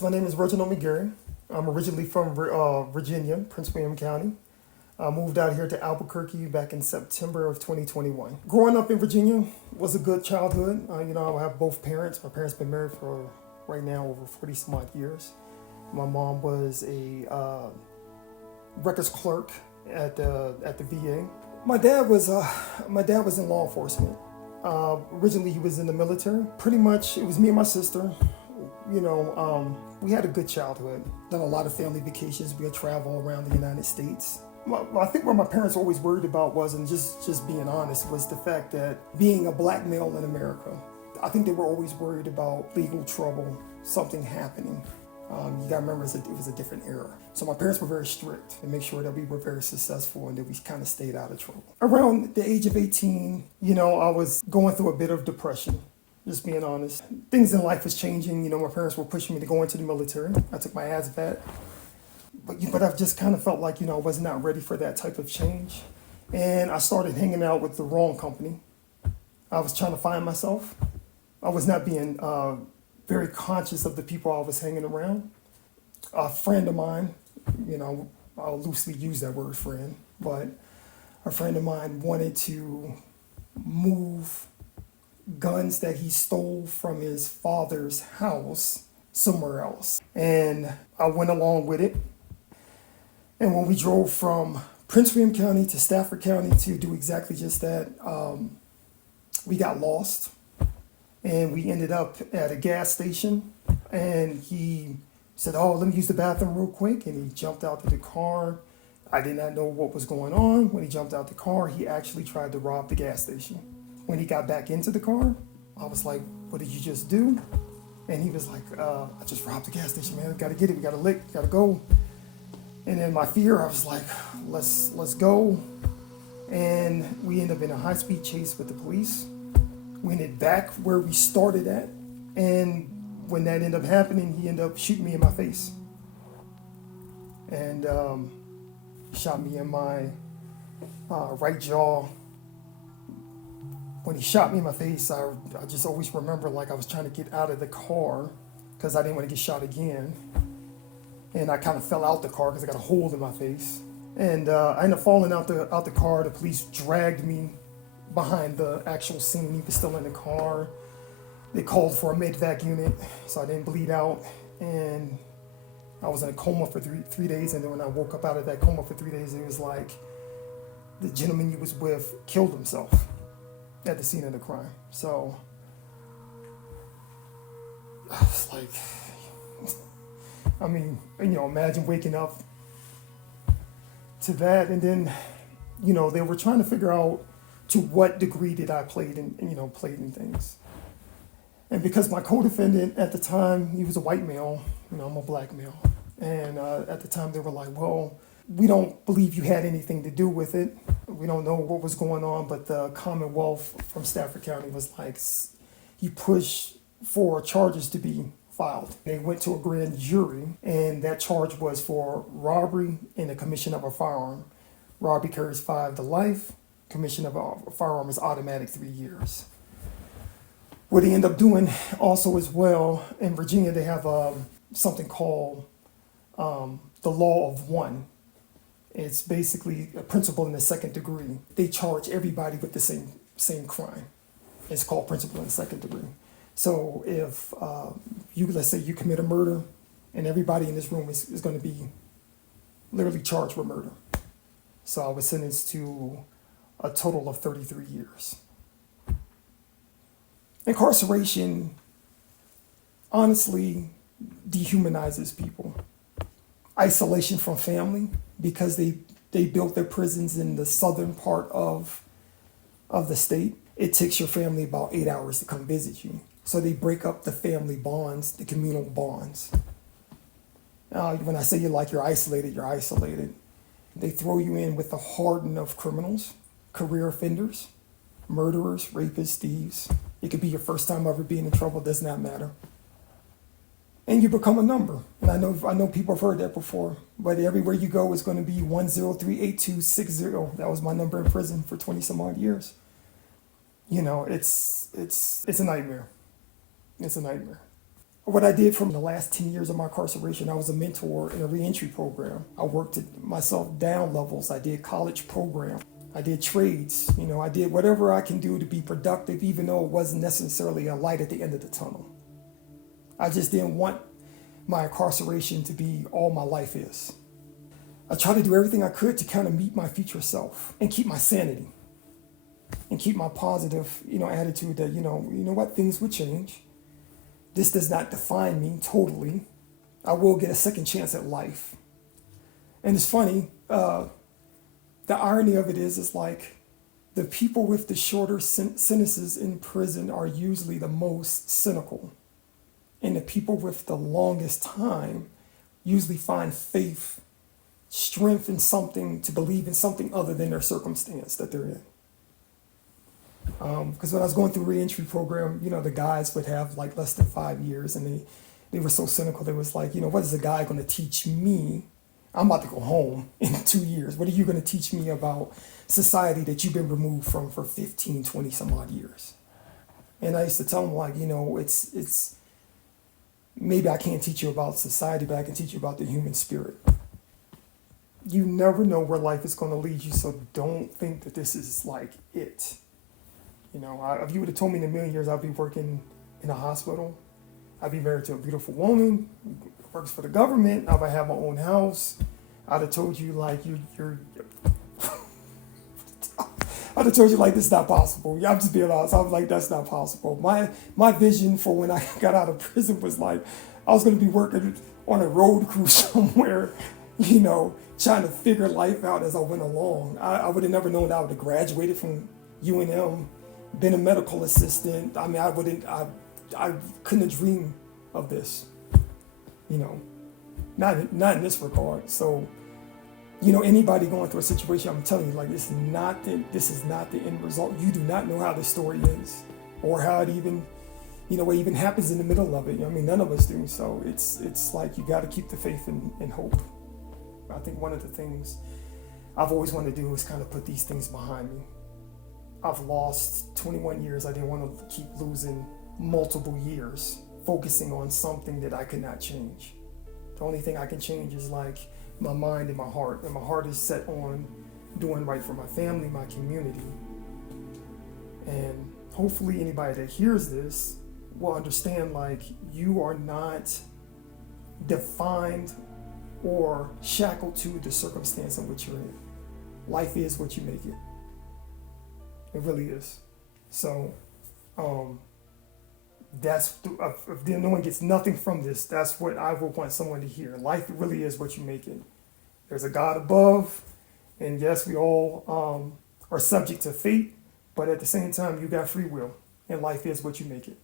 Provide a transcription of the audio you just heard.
My name is Reggie Mcgary. I'm originally from Virginia, Prince William County. I moved out here to Albuquerque back in September of 2021. Growing up in Virginia was a good childhood. I have both parents. My parents been married for right now over 40 some odd years. My mom was a records clerk at the VA. My dad was in law enforcement. Originally, he was in the military. Pretty much, it was me and my sister. We had a good childhood. Done a lot of family vacations. We would travel around the United States. I think what my parents were always worried about was, and just being honest, was the fact that being a black male in America, I think they were always worried about legal trouble, something happening. You gotta remember, it was a different era. So my parents were very strict to make sure that we were very successful and that we kind of stayed out of trouble. Around the age of 18, I was going through a bit of depression. Just being honest. Things in life was changing. My parents were pushing me to go into the military. I took my ASVAT. But I've just kind of felt like, I was not ready for that type of change. And I started hanging out with the wrong company. I was trying to find myself. I was not being very conscious of the people I was hanging around. A friend of mine, I'll loosely use that word friend, but a friend of mine wanted to move guns that he stole from his father's house somewhere else. And I went along with it. And when we drove from Prince William County to Stafford County to do exactly just that, we got lost. And we ended up at a gas station. And he said, "Oh, let me use the bathroom real quick." And he jumped out of the car. I did not know what was going on. When he jumped out the car, he actually tried to rob the gas station. When he got back into the car, I was like, "What did you just do?" And he was like, "I just robbed the gas station, man. Gotta get it. We gotta lick. Gotta go." And in my fear, I was like, let's go. And we ended up in a high-speed chase with the police. We ended back where we started at. And when that ended up happening, he ended up shooting me in my face. And shot me in my right jaw. When he shot me in my face, I just always remember like I was trying to get out of the car because I didn't want to get shot again. And I kind of fell out the car because I got a hole in my face. And I ended up falling out the car. The police dragged me behind the actual scene. He was still in the car. They called for a med-vac unit, so I didn't bleed out. And I was in a coma for three days. And then when I woke up out of that coma for 3 days, it was like the gentleman you was with killed himself at the scene of the crime. So I was like, imagine waking up to that. And then, they were trying to figure out to what degree did I played in things. And because my co-defendant at the time, he was a white male, I'm a black male. And at the time they were like, "Well, we don't believe you had anything to do with it. We don't know what was going on." But the Commonwealth from Stafford County was like, he pushed for charges to be filed. They went to a grand jury, and that charge was for robbery and the commission of a firearm. Robbery carries 5 to life. Commission of a firearm is automatic 3 years. What they end up doing also as well, in Virginia, they have something called the law of one. It's basically a principle in the second degree. They charge everybody with the same crime. It's called principle in the second degree. So if let's say you commit a murder, and everybody in this room is going to be literally charged with murder. So I was sentenced to a total of 33 years. Incarceration, honestly, dehumanizes people. Isolation from family, because they built their prisons in the southern part of the state. It takes your family about 8 hours to come visit you. So they break up the family bonds, the communal bonds. When I say you're isolated, you're isolated. They throw you in with the hardened of criminals, career offenders, murderers, rapists, thieves. It could be your first time ever being in trouble, does not matter. And you become a number. And I know people have heard that before, but everywhere you go is going to be 1038260. That was my number in prison for 20 some odd years. It's a nightmare. It's a nightmare. What I did from the last 10 years of my incarceration, I was a mentor in a reentry program. I worked myself down levels. I did college programs. I did trades. I did whatever I can do to be productive, even though it wasn't necessarily a light at the end of the tunnel. I just didn't want my incarceration to be all my life is. I tried to do everything I could to kind of meet my future self and keep my sanity and keep my positive, attitude that, you know what, things would change. This does not define me totally. I will get a second chance at life. And it's funny, the irony of it is like the people with the shorter sentences in prison are usually the most cynical. And the people with the longest time usually find faith, strength in something, to believe in something other than their circumstance that they're in. Because when I was going through reentry program, the guys would have like less than 5 years, and they were so cynical. They was like, what is a guy going to teach me? I'm about to go home in 2 years. What are you going to teach me about society that you've been removed from for 15, 20 some odd years? And I used to tell them like, it's maybe I can't teach you about society, but I can teach you about the human spirit. You never know where life is going to lead you, so don't think that this is like it. If you would have told me in a million years I'd be working in a hospital, I'd be married to a beautiful woman who works for the government, I would have my own house, I'd have told you like you're I'd have told you like this is not possible. I'm just being honest. I was like, that's not possible. My vision for when I got out of prison was like I was going to be working on a road crew somewhere, trying to figure life out as I went along. I would have never known I would have graduated from UNM, been a medical assistant. I mean, I couldn't have dreamed of this, not in this regard. So, anybody going through a situation, I'm telling you, like, this is not the end result. You do not know how the story ends or how it even, what even happens in the middle of it. None of us do. So it's like you got to keep the faith and hope. I think one of the things I've always wanted to do is kind of put these things behind me. I've lost 21 years. I didn't want to keep losing multiple years focusing on something that I could not change. The only thing I can change is like my mind and my heart. And my heart is set on doing right for my family, my community. And hopefully anybody that hears this will understand like you are not defined or shackled to the circumstance in which you're in. Life is what you make it. It really is. So that's if no one gets nothing from this, that's what I would want someone to hear. Life really is what you make it. There's a God above, and yes, we all are subject to fate, but at the same time, you got free will, and life is what you make it.